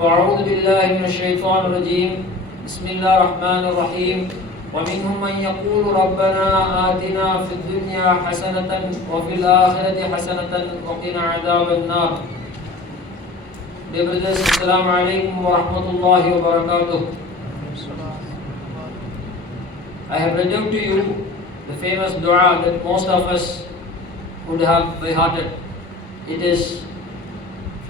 فأعوذ بالله من الشيطان الرجيم بسم الله الرحمن الرحيم ومنهم من يقول ربنا آتنا في الدنيا حسنة وفي الآخرة حسنة وقنا عذاب النار. Dear brothers, Assalamu alaikum wa rahmatullahi wa barakatuh. I have read out to you the famous dua that most of us would have by hearted. It is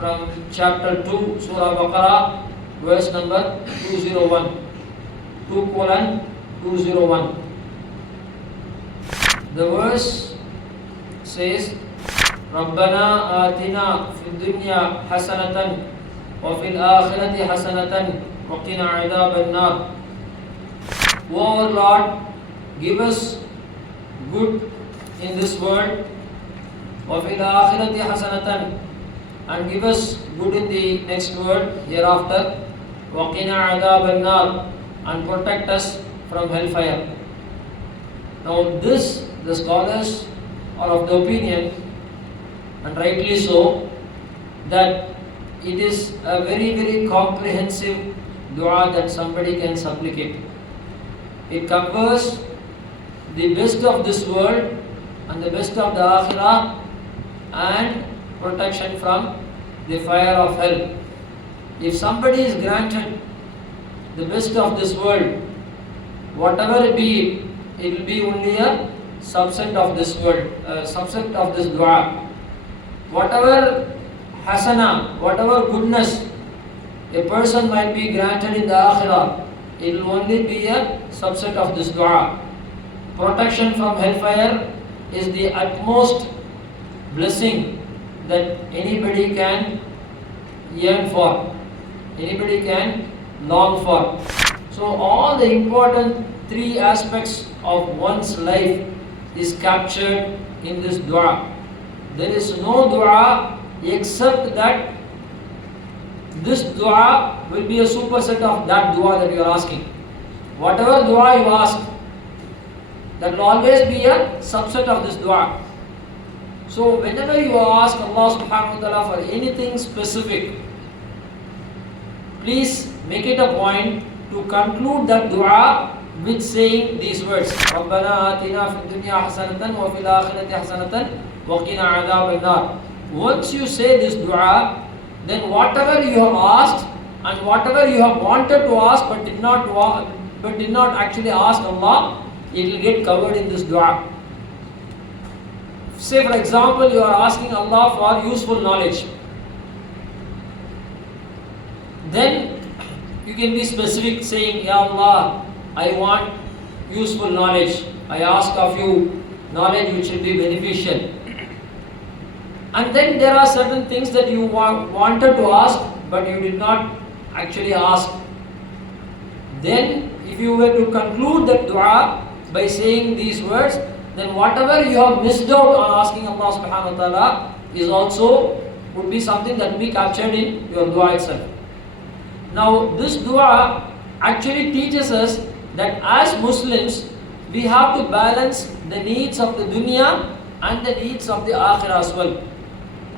from chapter 2, Surah Baqarah, verse number 201. 2:201. The verse says, رَبَّنَا آتِنَا فِي الدُّنْيَا حَسَنَةً وَفِي الْآخِرَةِ حَسَنَةً وَقِنَا عَذَابَ النَّارِ. O our Lord, give us good in this world, وَفِي الْآخِرَةِ حَسَنَةً, and give us good in the next world, hereafter, وَقِنَا عَذَابَ النَّارِ, and protect us from hellfire. Now this, the scholars are of the opinion, and rightly so, that it is a very, very comprehensive dua that somebody can supplicate. It covers the best of this world and the best of the akhirah and protection from the fire of hell. If somebody is granted the best of this world, whatever it be, it will be only a subset of this world, a subset of this dua. Whatever hasana, whatever goodness a person might be granted in the akhirah, it will only be a subset of this dua. Protection from hellfire is the utmost blessing that anybody can yearn for, anybody can long for. So all the important three aspects of one's life is captured in this dua. There is no dua except that this dua will be a superset of that dua that you are asking. Whatever dua you ask, that will always be a subset of this dua. So whenever you ask Allah subhanahu wa ta'ala for anything specific, please make it a point to conclude that dua with saying these words, رَبَّنَا آتِنَا فِي الدُّنْيَا حَسَنَةً وَفِي الْآخِرَةِ حَسَنَةً وَقِنَا عَذَابَ النَّارِ. Once you say this dua, then whatever you have asked and whatever you have wanted to ask but did not actually ask Allah, it will get covered in this dua. Say for example, you are asking Allah for useful knowledge. Then you can be specific, saying, Ya Allah, I want useful knowledge. I ask of you knowledge which will be beneficial. And then there are certain things that you wanted to ask but you did not actually ask. Then if you were to conclude that dua by saying these words, then whatever you have missed out on asking Allah subhanahu wa ta'ala is also would be something that will be captured in your dua itself. Now this dua actually teaches us that as Muslims we have to balance the needs of the dunya and the needs of the akhirah as well.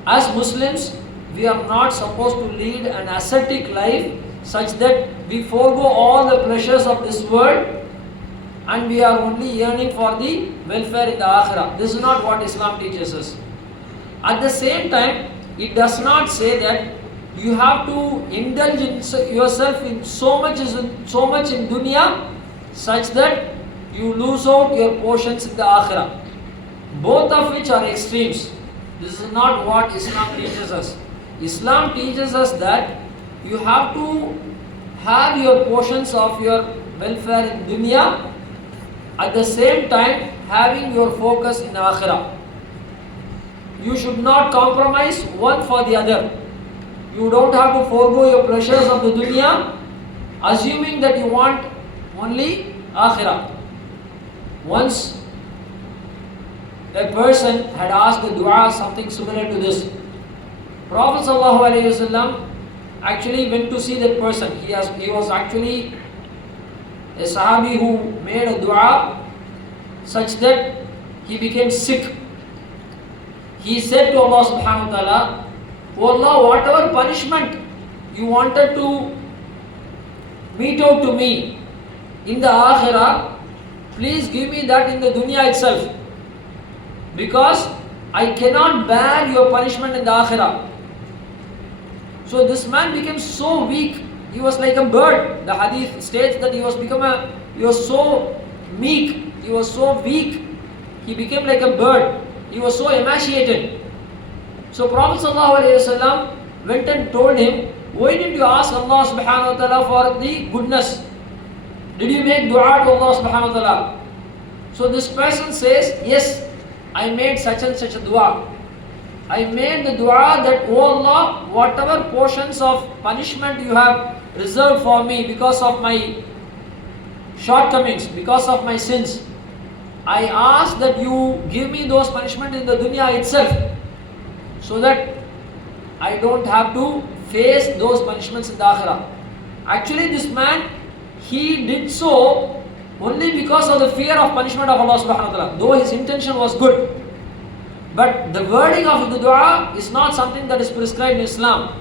As Muslims, we are not supposed to lead an ascetic life such that we forego all the pleasures of this world and we are only yearning for the welfare in the akhirah. This is not what Islam teaches us. At the same time, it does not say that you have to indulge yourself in so much in dunya such that you lose out your portions in the akhirah. Both of which are extremes. This is not what Islam teaches us. Islam teaches us that you have to have your portions of your welfare in dunya, at the same time having your focus in akhirah. You should not compromise one for the other. You don't have to forego your pleasures of the dunya, assuming that you want only akhirah. Once a person had asked the dua something similar to this. Prophet ﷺ actually went to see that person. He was actually a sahabi who made a dua such that he became sick. He said to Allah subhanahu wa ta'ala, O Allah, whatever punishment you wanted to mete out to me in the akhirah, please give me that in the dunya itself, because I cannot bear your punishment in the akhirah. So this man became so weak, he was like a bird. The hadith states that he was so meek, he was so weak, he became like a bird, he was so emaciated. So Prophet ﷺ went and told him, why did you ask Allah subhanahu wa ta'ala for the goodness? Did you make dua to Allah subhanahu wa ta'ala? So this person says, yes, I made such and such a dua. I made the dua that, oh Allah, whatever portions of punishment you have reserved for me because of my shortcomings, because of my sins, I ask that you give me those punishment in the dunya itself, so that I don't have to face those punishments in the akhirah. Actually, this man, he did so only because of the fear of punishment of Allah subhanahu wa ta'ala, though his intention was good. But the wording of the dua is not something that is prescribed in Islam.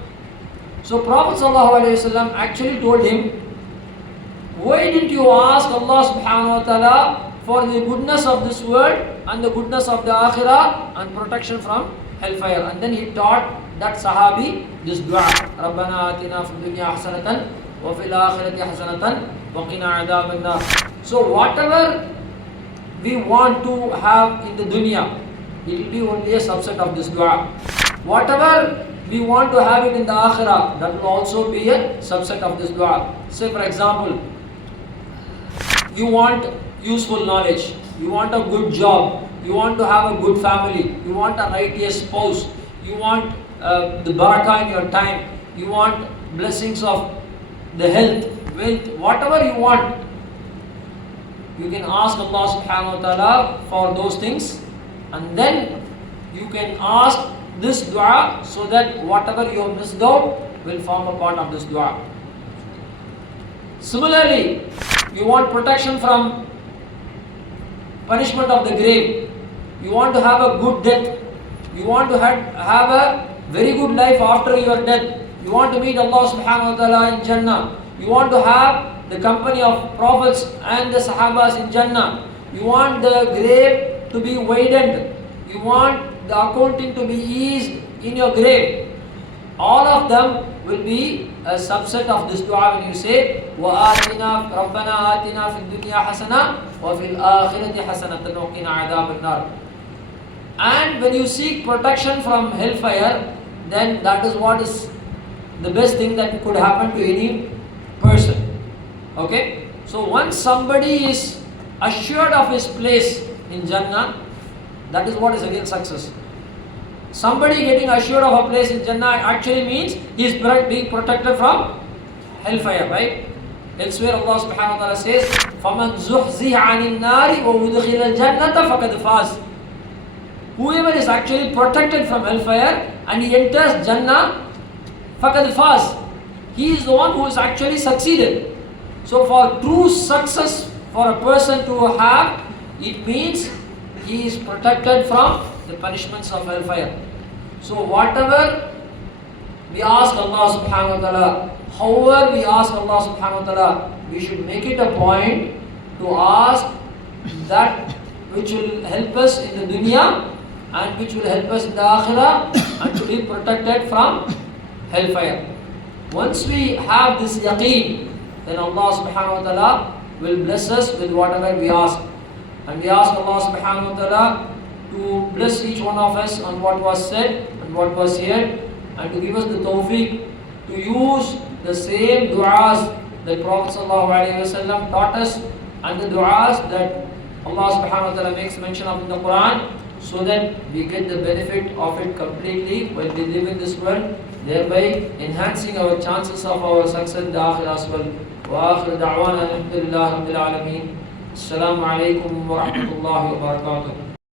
So Prophet ﷺ actually told him, why didn't you ask Allah subhanahu wa ta'ala for the goodness of this world and the goodness of the akhirah and protection from hellfire? And then he taught that Sahabi this dua, Rabbana atina fid dunya hasanatan wa fil akhirati hasanatan wa qina adhaban nar. So whatever we want to have in the dunya, it will be only a subset of this dua. Whatever we want to have it in the akhirah, that will also be a subset of this dua. Say for example, you want useful knowledge, you want a good job, you want to have a good family, you want a righteous spouse, you want the barakah in your time, you want blessings of the health, wealth, whatever you want, you can ask Allah subhanahu wa ta'ala for those things, and then you can ask this dua so that whatever you have missed out will form a part of this dua. Similarly, you want protection from punishment of the grave, you want to have a good death, you want to have a very good life after your death, you want to meet Allah subhanahu wa ta'ala in Jannah, you want to have the company of prophets and the sahabas in Jannah, you want the grave to be widened, you want the accounting to be eased in your grave. All of them will be a subset of this dua when you say وَآتِنَا رَبَّنَا آتِنَا فِي الدُّنْيَا حَسَنَةً وَفِي الْآخِرَةِ حَسَنَةً وَقِنَا عَذَابَ النَّارِ. And when you seek protection from hellfire, then that is what is the best thing that could happen to any person. Okay? So once somebody is assured of his place in Jannah, that is what is again success. Somebody getting assured of a place in Jannah actually means he is being protected from hellfire, right? Elsewhere Allah subhanahu wa ta'ala says, فَمَنْ زُحْزِهَ عَنِ النَّارِ وَأُدْخِلَ الْجَنَّةَ فَقَدْ فَازَ. Whoever is actually protected from hellfire and he enters Jannah, فَقَدْ فَازَ. He is the one who is actually succeeded. So for true success for a person to have, it means he is protected from the punishments of hellfire. So whatever we ask Allah subhanahu wa ta'ala, however we ask Allah subhanahu wa ta'ala, we should make it a point to ask that which will help us in the dunya and which will help us in the akhirah and to be protected from hellfire. Once we have this yaqeen, then Allah subhanahu wa ta'ala will bless us with whatever we ask. And we ask Allah subhanahu wa ta'ala to bless each one of us on what was said and what was heard, and to give us the tawfiq to use the same du'as that Prophet ﷺ taught us and the du'as that Allah subhanahu wa ta'ala makes mention of in the Qur'an, so that we get the benefit of it completely when we live in this world, thereby enhancing our chances of our success in the akhirah as well. Wa akhir da'wana alhamdulillahi rabbil alameen. Assalamu alaikum wa rahmatullahi wa barakatuh.